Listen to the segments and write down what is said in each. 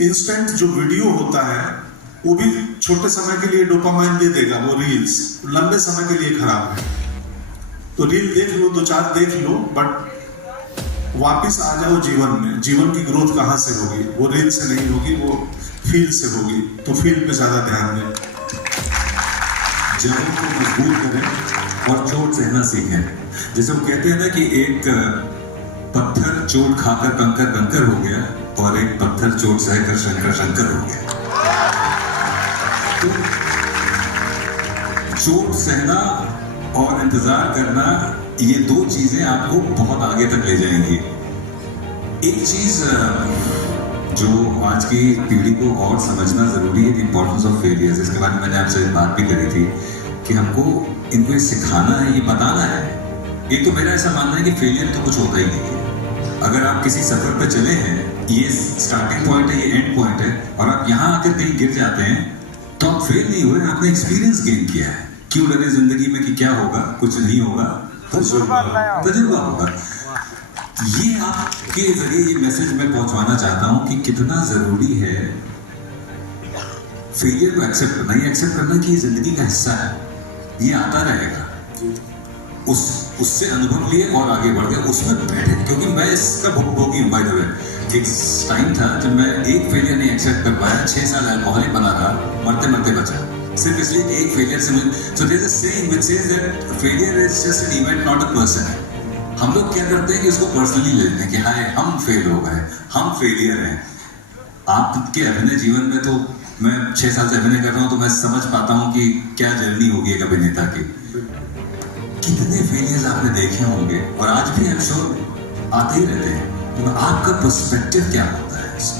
Instant जो video होता है वो भी छोटे समय के लिए डोपामाइन दे देगा, वो रील्स लंबे समय के लिए खराब है। तो रील देख लो, 2-4 देख लो, बट वापिस आ जाओ जीवन में। जीवन की ग्रोथ कहाँ से होगी? वो रील से नहीं होगी, वो फील से होगी। तो फील पे ज्यादा ध्यान दें, जड़ों को मजबूत करें और चोट सहना सीखें। जैसे वो कहते हैं ना कि एक पत्थर चोट खाकर कंकर कंकर हो गया और एक पत्थर चोट सहकर शंकर शंकर हो गया। तो चोट सहना और इंतजार करना, ये दो चीजें आपको बहुत आगे तक ले जाएंगी। एक चीज जो आज की पीढ़ी को और समझना जरूरी है, इंपॉर्टेंस ऑफ फेलियर्स। इसके बारे में मैंने आपसे बात भी करी थी कि हमको इनको ये सिखाना है, ये बताना है। एक तो मेरा ऐसा मानना है कि फेलियर तो कुछ होता ही नहीं है। अगर आप किसी सफर पे चले हैं, ये स्टार्टिंग पॉइंट है, ये एंड पॉइंट है, और आप यहाँ आकर कहीं गिर जाते हैं, तो आप फेल नहीं हुए, आपने एक्सपीरियंस गेन किया है। क्यों डरे जिंदगी में कि क्या होगा? कुछ नहीं होगा, तजुर्बा होगा। ये आपके जरिए ये मैसेज मैं पहुंचवाना चाहता हूं कि कितना जरूरी है फेलियर को एक्सेप्ट करना। ये एक्सेप्ट करना कि ये जिंदगी का हिस्सा है, ये आता रहेगा। उससे अनुभव लिए और आगे बढ़ गए, उसमें बैठे। क्योंकि मैं इसका भुगभोगी हूं, बाय द वे। एक टाइम था जब मैं एक फेलियर नहीं एक्सेप्ट कर पाया, 6 साल अल्कोहलिक बना रहा, मरते मरते बचा, सिर्फ इसलिए एक फेलियर से मुझे। So there is a saying which says that failure is just an event, not a person. हम लोग क्या करते हैं कि उसको पर्सनली ले लेते हैं कि हाय हम फेल हो गए, हम फेलियर हैं। आपके अभिनय जीवन में तो मैं 6 साल से अभिनय कर रहा हूं, तो मैं समझ पाता हूं कि क्या जर्नी होगी एक अभिनेता की। कितने फेलियर्स आपने देखे होंगे और आज भी आई एम श्योर आते ही रहते हैं। तो आपका पर्सपेक्टिव क्या होता है इससे?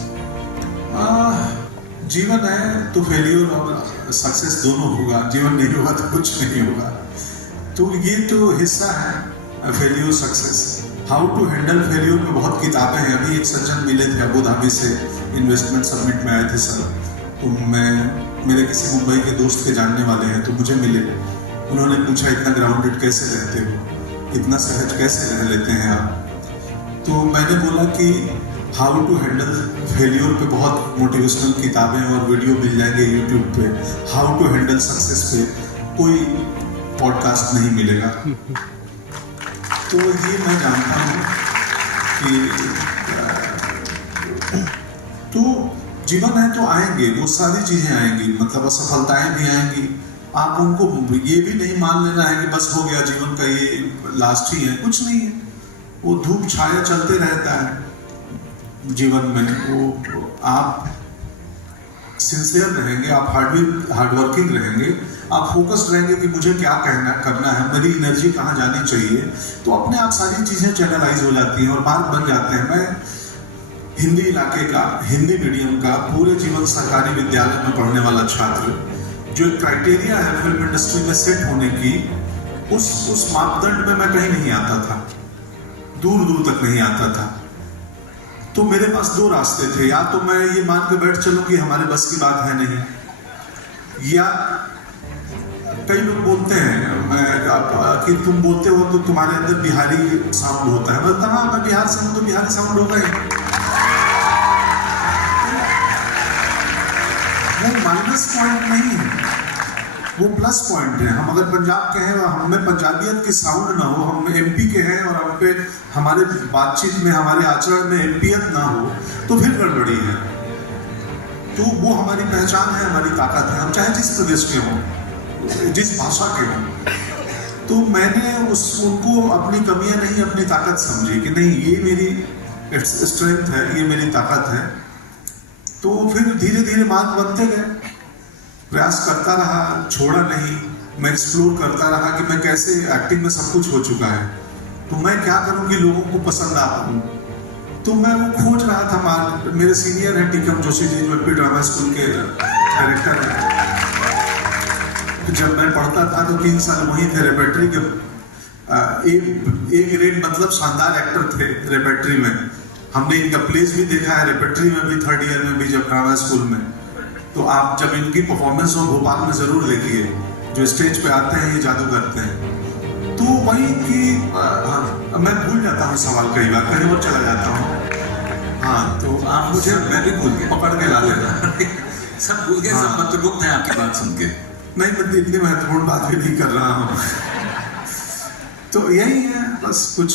जीवन है तो फेलियर और सक्सेस दोनों होगा। जीवन नहीं होगा तो कुछ नहीं होगा। तो ये तो हिस्सा है failure success. How to handle failure में बहुत किताबें हैं। अभी एक सज्जन मिले थे अबू धाबी से, इन्वेस्टमेंट समिट में आए थे सर। तो मेरे किसी मुंबई के दोस्त के जानने वाले हैं, तो मुझे मिले। उन्होंने पूछा इतना ग्राउंडेड कैसे रहते हो, इतना सहज कैसे रह लेते हैं आप? तो मैंने बोला कि हाउ टू हैंडल फेलियर पे बहुत मोटिवेशनल किताबें और वीडियो मिल जाएंगे यूट्यूब पे। हाउ टू हैंडल सक्सेस पे कोई पॉडकास्ट नहीं मिलेगा। तो ये मैं जानता हूँ कि तो जीवन है तो आएंगे, वो सारी चीजें आएंगी, मतलब असफलताएं भी आएंगी। आप उनको ये भी नहीं मान लेना है कि बस हो गया, जीवन का ये लास्ट ही है, कुछ नहीं है। वो धूप छाया चलते रहता है जीवन में। वो आप सिंसियर रहेंगे, आप हार्डवर्किंग रहेंगे, आप फोकस्ड रहेंगे कि मुझे क्या करना है, मेरी एनर्जी कहाँ जानी चाहिए, तो अपने आप सारी चीजें चैनलाइज हो जाती हैं और मार्ग बन जाते हैं। मैं हिंदी इलाके का, हिंदी मीडियम का, पूरे जीवन सरकारी विद्यालय में पढ़ने वाला छात्र, जो एक क्राइटेरिया है फिल्म इंडस्ट्री में सेट होने की, उस मापदंड में मैं कहीं नहीं आता था, दूर दूर तक नहीं आता था। तो मेरे पास 2 रास्ते थे। या तो मैं ये मान के बैठ चलूं कि हमारे बस की बात है नहीं, या कई लोग बोलते हैं कि तुम बोलते हो तो तुम्हारे अंदर बिहारी साउंड होता है। बोलता हाँ, मैं बिहार से हूं तो बिहारी साउंड होगा ही। वो माइनस पॉइंट नहीं है, वो प्लस पॉइंट है। हम अगर पंजाब के हैं और हमें पंजाबियत की साउंड ना हो, हम एमपी के हैं और हम पे हमारे बातचीत में, हमारे आचरण में एमपीएत ना हो, तो फिर गड़बड़ी है। तो वो हमारी पहचान है, हमारी ताकत है, हम चाहे जिस प्रदेश के हों, जिस भाषा के हों। तो मैंने उनको अपनी कमियां नहीं, अपनी ताकत समझी कि नहीं, ये मेरी स्ट्रेंथ है, ये मेरी ताकत है। तो फिर धीरे धीरे मार्ग बनते गए, प्रयास करता रहा, छोड़ा नहीं। मैं एक्सप्लोर करता रहा कि मैं कैसे, एक्टिंग में सब कुछ हो चुका है, तो मैं क्या करूं कि लोगों को पसंद आ पाऊं। तो मैं वो खोज रहा था। मेरे सीनियर हैं टीकम जोशी जी, जो एलपी ड्रामा स्कूल के डायरेक्टर हैं। जब मैं पढ़ता था तो 3 साल वहीं थे रेपेट्री के। एक ग्रेड मतलब शानदार एक्टर थे रेपेट्री में। हमने इनका प्लेस भी देखा है रेपेट्री में भी, 3rd ईयर में भी, जब ड्रामा स्कूल में। तो आप जब इनकी परफॉर्मेंस हो भोपाल में जरूर देखिए, जो स्टेज पे आते हैं ये जादू करते हैं। तो वही कि मैं भूल जाता हूँ सवाल, कई बार कहीं और चला जाता हूँ। हाँ, तो आप मुझे, मैं भी भूल गया, पकड़ के ला सब भूल गए, सब मतलूब थे आपकी बात सुन के। नहीं, मैं इतनी महत्वपूर्ण बात भी नहीं कर रहा हूँ। तो यही है बस कुछ